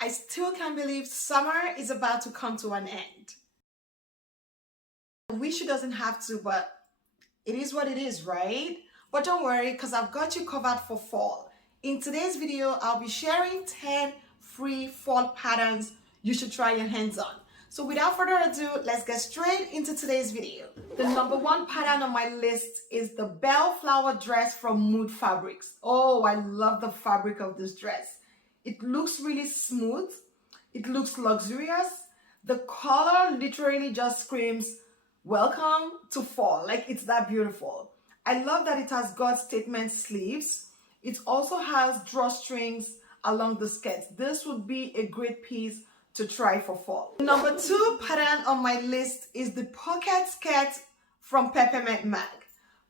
I still can't believe summer is about to come to an end. I wish it doesn't have to, but it is what it is, right? But don't worry, because I've got you covered for fall. In today's video, I'll be sharing 10 free fall patterns you should try your hands on. So without further ado, let's get straight into today's video. The number one pattern on my list is the bellflower dress from Mood Fabrics. Oh, I love the fabric of this dress. It looks really smooth. It looks luxurious. The color literally just screams, welcome to fall. Like, it's that beautiful. I love that it has got statement sleeves. It also has drawstrings along the skirt. This would be a great piece to try for fall. Number two pattern on my list is the pocket skirt from Peppermint Mag.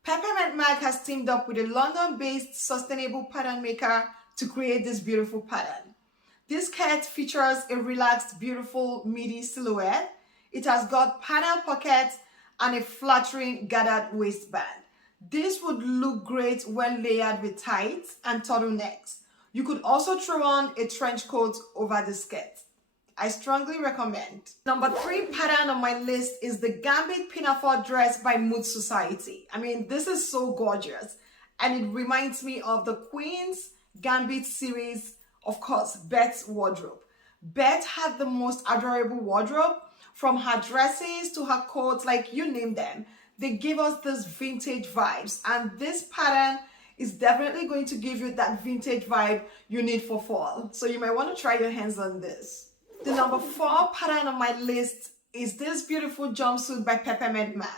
Peppermint Mag has teamed up with a London-based sustainable pattern maker to create this beautiful pattern. This skirt features a relaxed, beautiful midi silhouette. It has got panel pockets and a flattering gathered waistband. This would look great when layered with tights and turtlenecks. You could also throw on a trench coat over the skirt. I strongly recommend. Number three pattern on my list is the Gambit Pinafore dress by Mood Society. I mean, this is so gorgeous, and it reminds me of the Queen's Gambit series, of course, Bette's wardrobe. Bette had the most adorable wardrobe, from her dresses to her coats, like you name them. They give us this vintage vibes, and this pattern is definitely going to give you that vintage vibe you need for fall. So you might want to try your hands on this. The number four pattern on my list is this beautiful jumpsuit by Peppermint Mag.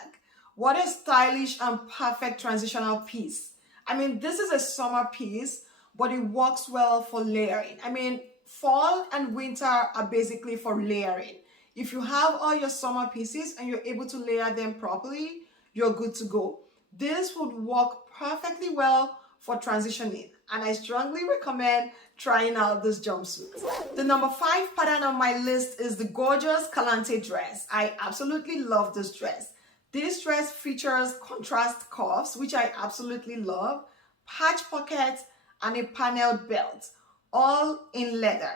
What a stylish and perfect transitional piece. I mean, this is a summer piece, but it works well for layering. I mean, fall and winter are basically for layering. If you have all your summer pieces and you're able to layer them properly, you're good to go. This would work perfectly well for transitioning, and I strongly recommend trying out this jumpsuit. The number five pattern on my list is the gorgeous Calanthe dress. I absolutely love this dress. This dress features contrast cuffs, which I absolutely love, patch pockets, and a paneled belt, all in leather.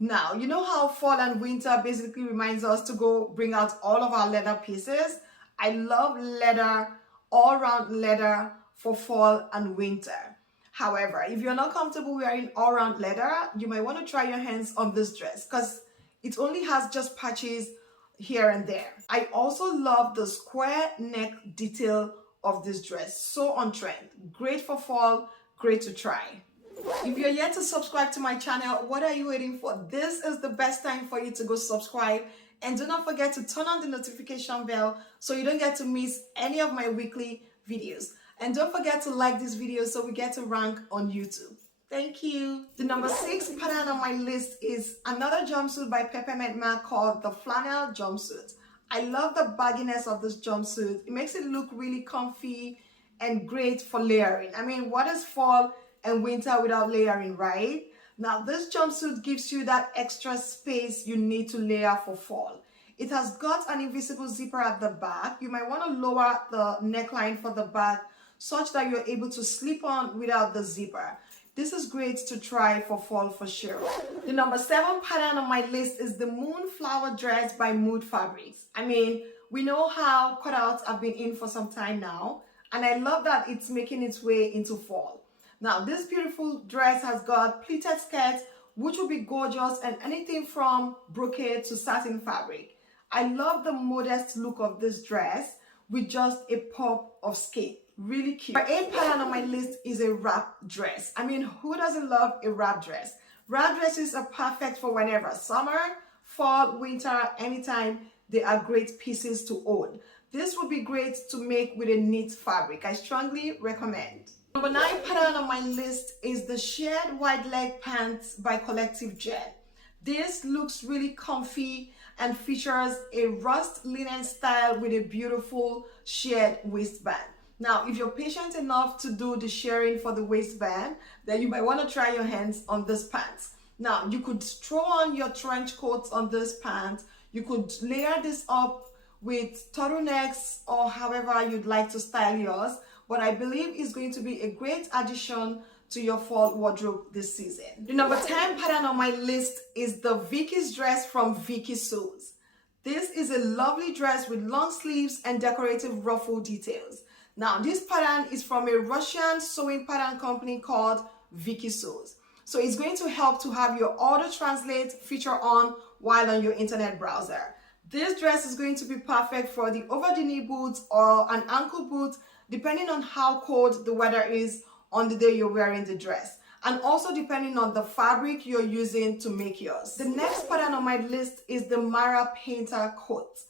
Now, you know how fall and winter basically reminds us to go bring out all of our leather pieces? I love leather, all-round leather for fall and winter. However, if you're not comfortable wearing all-round leather, you might want to try your hands on this dress because it only has just patches here and there. I also love the square neck detail of this dress. So on trend. Great for fall, great to try. If you're yet to subscribe to my channel, what are you waiting for? This is the best time for you to go subscribe, and do not forget to turn on the notification bell so you don't get to miss any of my weekly videos. And don't forget to like this video so we get to rank on YouTube. Thank you. The number six pattern on my list is another jumpsuit by Peppermint Mag called the Flannel Jumpsuit. I love the bagginess of this jumpsuit. It makes it look really comfy and great for layering. I mean, what is fall and winter without layering, right? Now, this jumpsuit gives you that extra space you need to layer for fall. It has got an invisible zipper at the back. You might want to lower the neckline for the back such that you're able to slip on without the zipper. This is great to try for fall for sure. The number seven pattern on my list is the Moonflower dress by Mood Fabrics. I mean, we know how cutouts have been in for some time now, and I love that it's making its way into fall. Now, this beautiful dress has got pleated skirts, which will be gorgeous, and anything from brocade to satin fabric. I love the modest look of this dress with just a pop of skin. Really cute. My eighth pattern on my list is a wrap dress. I mean, who doesn't love a wrap dress? Wrap dresses are perfect for whenever. Summer, fall, winter, anytime. They are great pieces to own. This would be great to make with a knit fabric. I strongly recommend. Number nine pattern on my list is the Shirred wide leg pants by Collective Jen. This looks really comfy and features a rust linen style with a beautiful sheared waistband. Now, if you're patient enough to do the shearing for the waistband, then you might want to try your hands on this pants. Now, you could throw on your trench coats on this pants. You could layer this up with turtlenecks or however you'd like to style yours, but I believe it's going to be a great addition to your fall wardrobe this season. The number 10 pattern on my list is the Vicky's dress from Vicky Sews. This is a lovely dress with long sleeves and decorative ruffle details. Now, this pattern is from a Russian sewing pattern company called Vicky Sews. So it's going to help to have your auto translate feature on while on your internet browser. This dress is going to be perfect for the over the knee boots or an ankle boot, depending on how cold the weather is on the day you're wearing the dress, and also depending on the fabric you're using to make yours. The next pattern on my list is the Mara Painter coat.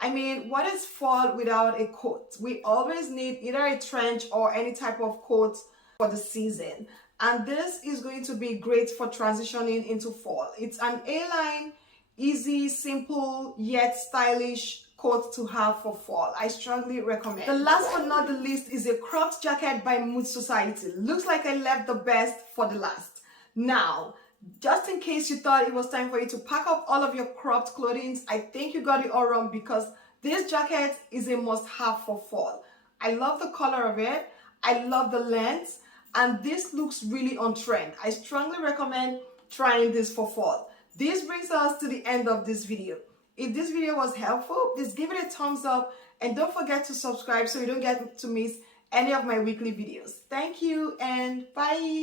I mean, what is fall without a coat? We always need either a trench or any type of coat for the season. And this is going to be great for transitioning into fall. It's an A-line, easy, simple, yet stylish coat to have for fall. I strongly recommend. The last but not the least is a cropped jacket by Mood Society. Looks like I left the best for the last. Now, just in case you thought it was time for you to pack up all of your cropped clothing, I think you got it all wrong, because this jacket is a must-have for fall. I love the color of it. I love the length. And this looks really on trend. I strongly recommend trying this for fall. This brings us to the end of this video. If this video was helpful, please give it a thumbs up and don't forget to subscribe so you don't get to miss any of my weekly videos. Thank you and bye.